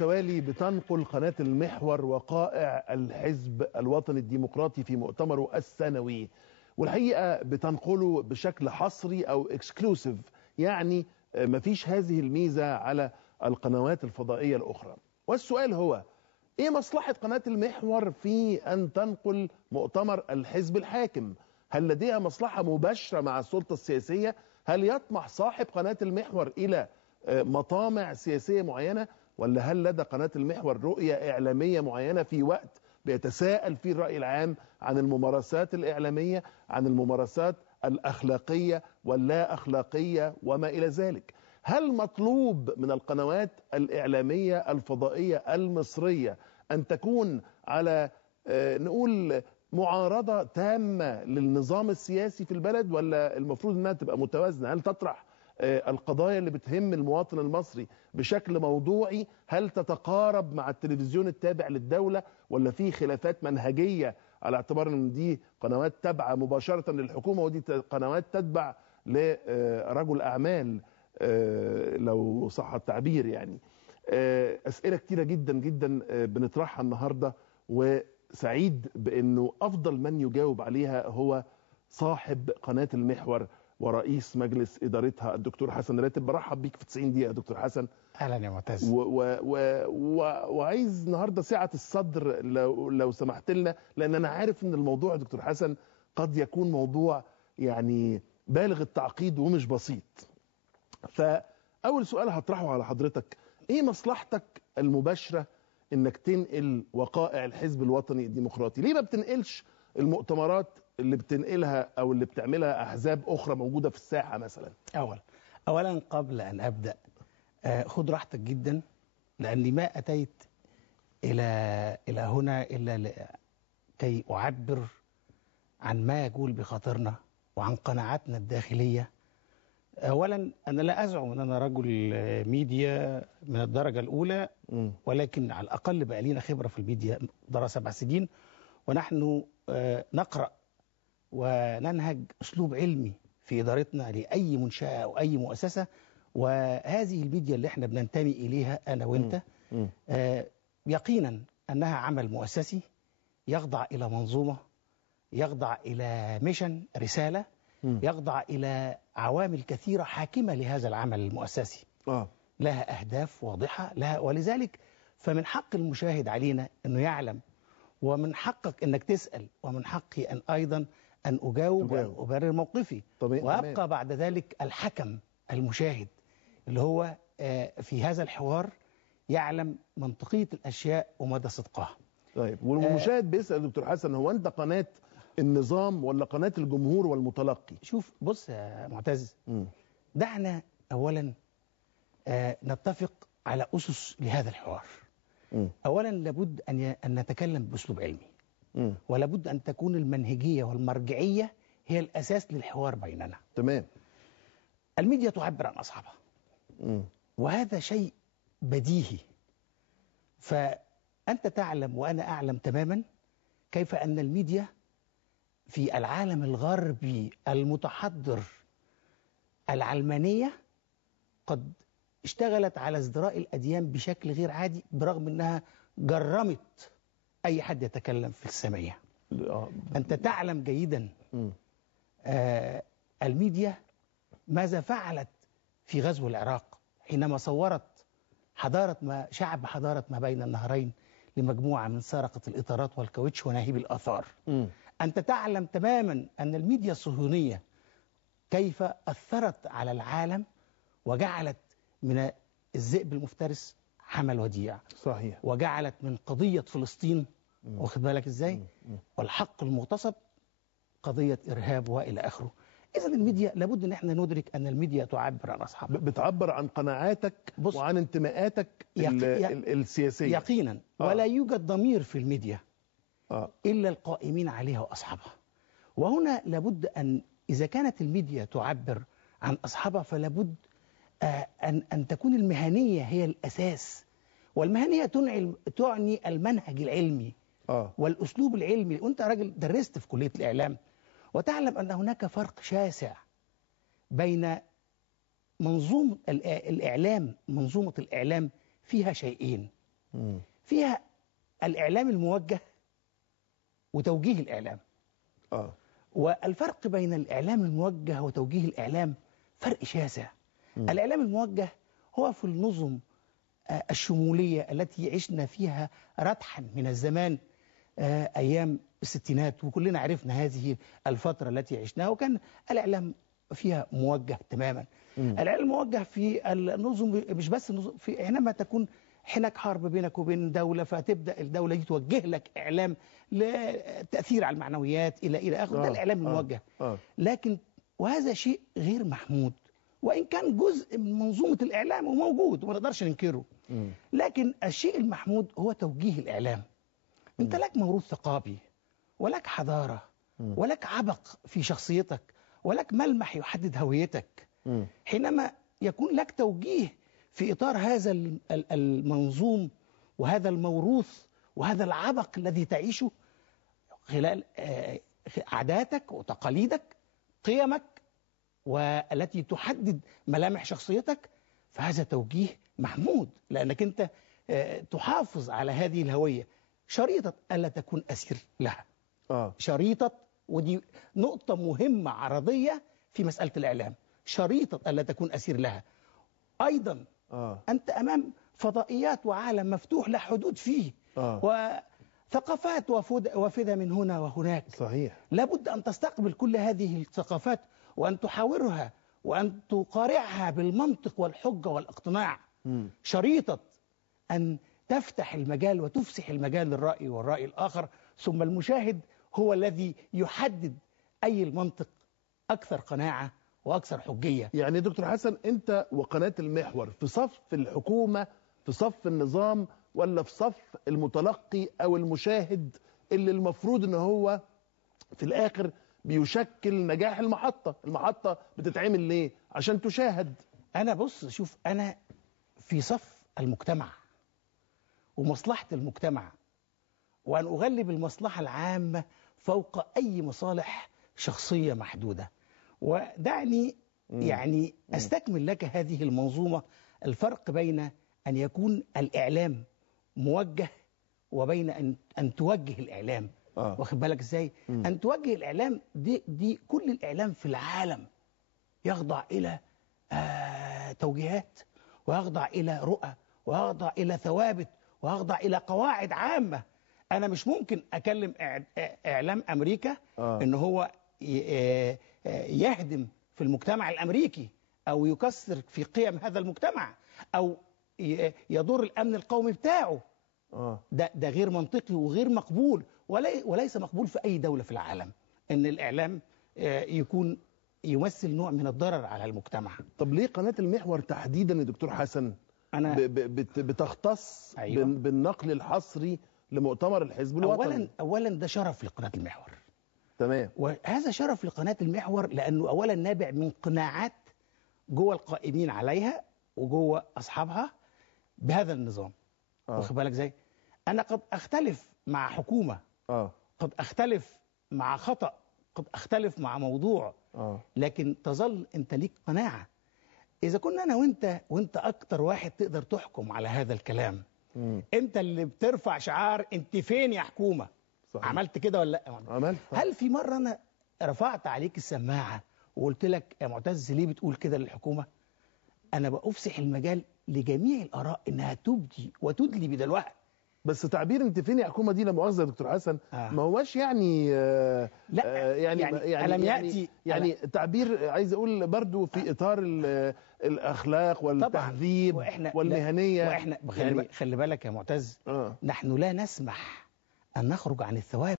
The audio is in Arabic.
التوالي بتنقل قناة المحور وقائع الحزب الوطني الديمقراطي في مؤتمره السنوي، والحقيقة بتنقله بشكل حصري أو اكسكلوسيف، يعني مفيش هذه الميزة على القنوات الفضائية الأخرى. والسؤال هو إيه مصلحة قناة المحور في أن تنقل مؤتمر الحزب الحاكم؟ هل لديها مصلحة مباشرة مع السلطة السياسية؟ هل يطمح صاحب قناة المحور إلى مطامع سياسية معينة؟ ولا هل لدى قناة المحور رؤية إعلامية معينة في وقت بيتساءل فيه الرأي العام عن الممارسات الإعلامية، عن الممارسات الأخلاقية واللا أخلاقية وما إلى ذلك؟ هل مطلوب من القنوات الإعلامية الفضائية المصرية أن تكون على نقول معارضة تامة للنظام السياسي في البلد، ولا المفروض أنها تبقى متوازنة؟ هل تطرح القضايا اللي بتهم المواطن المصري بشكل موضوعي؟ هل تتقارب مع التلفزيون التابع للدولة، ولا في خلافات منهجية على اعتبار ان دي قنوات تابعة مباشرة للحكومة ودي قنوات تتبع لرجل أعمال لو صح التعبير؟ يعني أسئلة كتيرة جدا جدا بنطرحها النهاردة، وسعيد بأنه أفضل من يجاوب عليها هو صاحب قناة المحور ورئيس مجلس إدارتها الدكتور حسن راتب. برحب بيك في 90 دقيقة دكتور حسن. أهلا يا معتز. وعايز النهاردة سعة الصدر لو سمحت لنا، لأن أنا عارف أن الموضوع يا دكتور حسن قد يكون موضوع يعني بالغ التعقيد ومش بسيط. فأول سؤال هطرحه على حضرتك، إيه مصلحتك المباشرة إنك تنقل وقائع الحزب الوطني الديمقراطي؟ ليه ما بتنقلش المؤتمرات اللي بتنقلها او اللي بتعملها احزاب اخرى موجوده في الساحه مثلا؟ اولا قبل ان ابدا خد راحتك جدا، لاني ما اتيت الى هنا الا كي اعبر عن ما يجول بخاطرنا وعن قناعاتنا الداخليه. اولا انا لا ازعم ان انا رجل ميديا من الدرجه الاولى، ولكن على الاقل بقى لينا خبره في الميديا دراسه 7 سنين، ونحن نقرأ وننهج أسلوب علمي في إدارتنا لأي منشأة أو أي مؤسسة. وهذه الميديا اللي احنا بننتمي إليها أنا وإنت يقينا أنها عمل مؤسسي يخضع إلى منظومة، يخضع إلى ميشن رسالة، يخضع إلى عوامل كثيرة حاكمة لهذا العمل المؤسسي. لها أهداف واضحة لها، ولذلك فمن حق المشاهد علينا أنه يعلم، ومن حقك أنك تسأل، ومن حقي أن أيضا أن أجاوب وأن أبرر موقفي، وأبقى بعد ذلك الحكم المشاهد اللي هو في هذا الحوار يعلم منطقية الأشياء ومدى صدقها. طيب، والمشاهد بيسأل دكتور حسن، هو أنت قناة النظام ولا قناة الجمهور والمتلقي؟ شوف بص يا معتز، دعنا أولا نتفق على أسس لهذا الحوار. أولا لابد أن نتكلم بأسلوب علمي، ولابد أن تكون المنهجية والمرجعية هي الأساس للحوار بيننا. تمام. الميديا تعبر عن أصحابها، وهذا شيء بديهي. فأنت تعلم وأنا أعلم تماما كيف أن الميديا في العالم الغربي المتحضر العلمانية قد اشتغلت على ازدراء الأديان بشكل غير عادي، برغم أنها جرمت أي حد يتكلم في السامية. أنت تعلم جيدا الميديا ماذا فعلت في غزو العراق حينما صورت شعب حضارة ما بين النهرين لمجموعة من سرقة الإطارات والكاوتش ونهيب الآثار. أنت تعلم تماما أن الميديا الصهيونية كيف أثرت على العالم وجعلت من الذئب المفترس حمل وديع. صحيح. وجعلت من قضية فلسطين، واخد بالك ازاي، والحق المغتصب قضية إرهاب وإلى آخره. إذا الميديا لابد أن احنا ندرك أن الميديا تعبر عن أصحابها، بتعبر عن قناعاتك وعن انتماءاتك السياسية يقينا. ولا يوجد ضمير في الميديا إلا القائمين عليها وأصحابها. وهنا لابد أن إذا كانت الميديا تعبر عن أصحابها فلابد أن تكون المهنية هي الأساس. والمهنية تعني المنهج العلمي والأسلوب العلمي. وأنت راجل درست في كلية الإعلام وتعلم أن هناك فرق شاسع بين منظومة الإعلام. منظومة الإعلام فيها شيئين: فيها الإعلام الموجه وتوجيه الإعلام. والفرق بين الإعلام الموجه وتوجيه الإعلام فرق شاسع. الإعلام الموجه هو في النظم الشمولية التي عشنا فيها ردحا من الزمان، أيام الستينات، وكلنا عرفنا هذه الفترة التي عشناها، وكان الإعلام فيها موجه تماما. الإعلام الموجه في النظم مش بس النظم، في حينما تكون هناك حرب بينك وبين دولة، فتبدأ الدولة دي توجه لك إعلام للتأثير على المعنويات إلى آخره، ده الإعلام الموجه. لكن وهذا شيء غير محمود، وإن كان جزء من منظومة الإعلام وموجود وما نقدرش ننكره. لكن الشيء المحمود هو توجيه الإعلام. أنت لك موروث ثقافي، ولك حضارة، ولك عبق في شخصيتك، ولك ملمح يحدد هويتك. حينما يكون لك توجيه في إطار هذا المنظوم وهذا الموروث وهذا العبق الذي تعيشه خلال عاداتك وتقاليدك، قيمك، والتي تحدد ملامح شخصيتك، فهذا توجيه محمود، لأنك أنت تحافظ على هذه الهوية. شريطة ألا تكون أسير لها. شريطة، ودي نقطة مهمة عرضية في مسألة الإعلام، شريطة ألا تكون أسير لها. أيضا أنت أمام فضائيات وعالم مفتوح لا حدود فيه، وثقافات وافدة من هنا وهناك. صحيح. لابد أن تستقبل كل هذه الثقافات، وأن تحاورها، وأن تقارعها بالمنطق والحجة والاقتناع. شريطة أن تفتح المجال وتفسح المجال للرأي والرأي الآخر، ثم المشاهد هو الذي يحدد أي المنطق أكثر قناعة وأكثر حجية. يعني دكتور حسن، أنت وقناة المحور في صف الحكومة، في صف النظام، ولا في صف المتلقي أو المشاهد اللي المفروض أنه هو في الآخر بيشكل نجاح المحطة؟ المحطة بتتعمل ليه؟ عشان تشاهد. أنا بص، شوف، أنا في صف المجتمع ومصلحة المجتمع، وأن أغلب المصلحة العامة فوق أي مصالح شخصية محدودة. ودعني يعني أستكمل لك هذه المنظومة، الفرق بين أن يكون الإعلام موجه وبين أن توجه الإعلام. واخد بالك إزاي؟ أن توجه الإعلام دي كل الإعلام في العالم يخضع إلى توجيهات، ويخضع إلى رؤى، ويخضع إلى ثوابت، ويخضع إلى قواعد عامة. أنا مش ممكن أكلم إعلام أمريكا إن هو يهدم في المجتمع الأمريكي، أو يكسر في قيم هذا المجتمع، أو يضر الأمن القومي بتاعه. ده غير منطقي وغير مقبول، وليس مقبول في أي دولة في العالم إن الإعلام يكون يمثل نوع من الضرر على المجتمع. طب ليه قناة المحور تحديدا يا دكتور حسن أنا بتختص بالنقل الحصري لمؤتمر الحزب الوطني؟ أولا ده شرف لقناة المحور. تمام. وهذا شرف لقناة المحور لأنه أولا نابع من قناعات جوه القائمين عليها وجوه أصحابها بهذا النظام. واخد بالك ازاي؟ أنا قد أختلف مع حكومة، قد أختلف مع خطأ، قد أختلف مع موضوع، لكن تظل أنت ليك قناعة. إذا كنا أنا وأنت أكتر واحد تقدر تحكم على هذا الكلام. أنت اللي بترفع شعار أنت فين يا حكومة. صحيح. عملت كده ولا لا؟ عملت. هل في مرة أنا رفعت عليك السماعة وقلت لك يا معتز ليه بتقول كده للحكومة؟ أنا بأفسح المجال لجميع الآراء إنها تبدي وتدلي بدلوها. بس تعبير انت فين يا حكومه دي لا مؤاخذه يا دكتور حسن ما هوش يعني لا يعني ألم يأتي يعني تعبير عايز اقول برضو في اطار الاخلاق والتهذيب والمهنيه. واحنا خلي بالك يا معتز، نحن لا نسمح ان نخرج عن الثوابت.